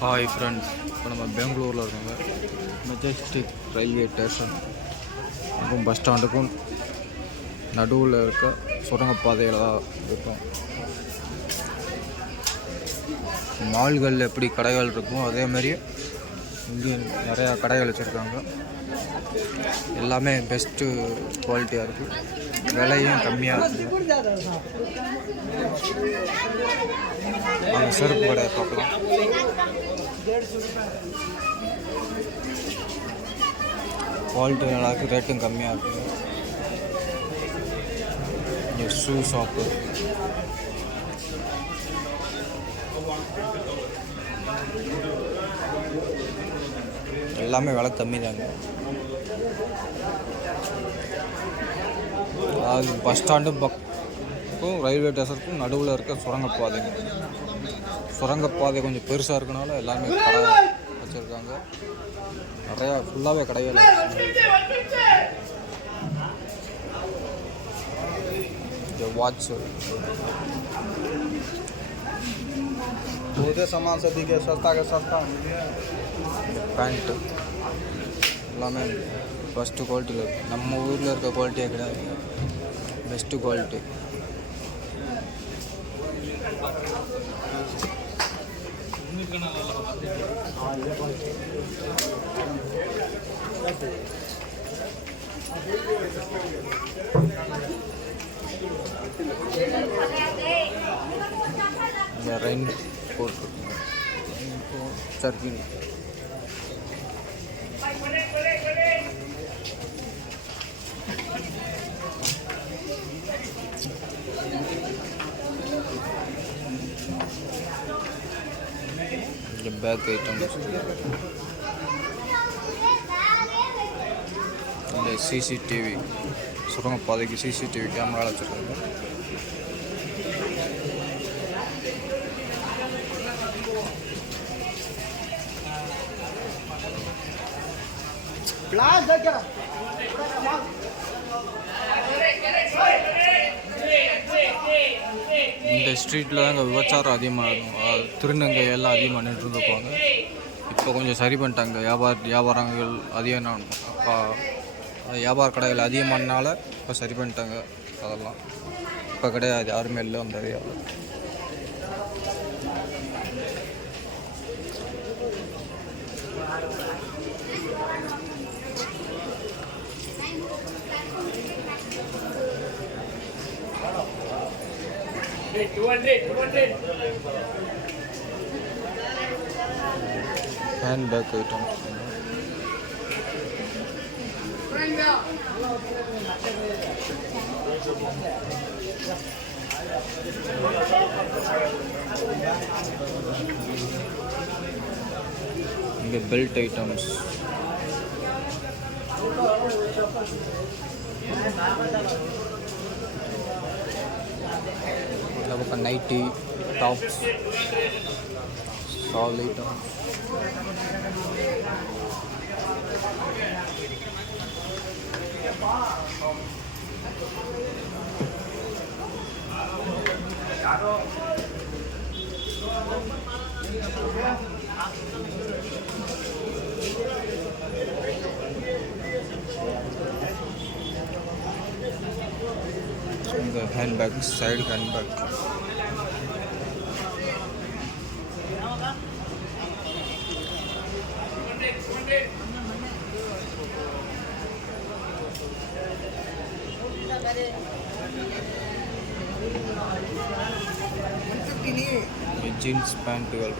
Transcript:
Hi friends, இப்போ நம்ம பெங்களூரில் இருக்கோங்க. மெஜஸ்டிக் ரயில்வே ஸ்டேஷன் மற்றும் பஸ் ஸ்டாண்டுக்கும் நடுவில் இருக்க சுரங்கப்பாதையில் தான் இருக்கும். மால்களில் எப்படி கடைகள் இருக்கும் அதேமாதிரி இங்கே நிறையா கடைகள் வச்சுருக்காங்க. எல்லாமே பெஸ்ட்டு குவாலிட்டியாக இருக்குது, விலையும் கம்மியாக இருக்குது. அந்த செருப்பு கடையை பார்க்கலாம். குவாலிட்டி நல்லா இருக்குது, ரேட்டும் கம்மியாக இருக்குது. இங்கே ஷூ ஷாப்பு, எல்லாமே விலை கம்மி தாங்க. அதாவது பஸ் ஸ்டாண்டு பக்கம் ரயில்வே ஸ்டேஷனுக்கும் நடுவில் இருக்க சுரங்கப்பாதைங்க. சுரங்கப்பாதை கொஞ்சம் பெருசாக இருக்கனால எல்லாமே கடை வச்சுருக்காங்க. நிறையா ஃபுல்லாகவே கடைகள். வாட்சு, பேண்ட்டு எல்லாமே ஃபஸ்ட்டு குவாலிட்டியில் இருக்குது. நம்ம ஊரில் இருக்க குவாலிட்டியே கிடையாது, பெஸ்ட்டு குவாலிட்டி. இந்த ரெயின் கோட் சர்க்கிங், இங்கே பேக் ஐட்டம்ஸ், இந்த சிசிடிவி, சுரங்கப்பாதைக்கு சிசிடிவி கேமரா வச்சுருக்காங்க. இந்த ஸ்ட்ரீட்டில் தான் இங்கே விபச்சாரம் அதிகமாக இருக்கும், திருநங்கை எல்லாம் அதிகமாக நின்று இருப்பாங்க. இப்போ கொஞ்சம் சரி பண்ணிட்டாங்க. வியாபாரங்கள் அதிகம், வியாபார கடைகள் அதிகமானால இப்போ சரி பண்ணிட்டாங்க. அதெல்லாம் இப்போ கிடையாது, யாருமே இல்லை அந்த ஏரியாவில். ஹேண்ட் பேக் ஐட்டம்ஸ், இங்கே பெல்ட் ஐட்டம்ஸ், இந்த பக்கம் நைட்டி, டாப்ஸ், ஷால் ஐட்டம்ஸ், இந்த ஹேண்ட்பேக், சைடு ஹேண்ட்பேக், ஜீன்ஸ் பேண்ட்டுகள்,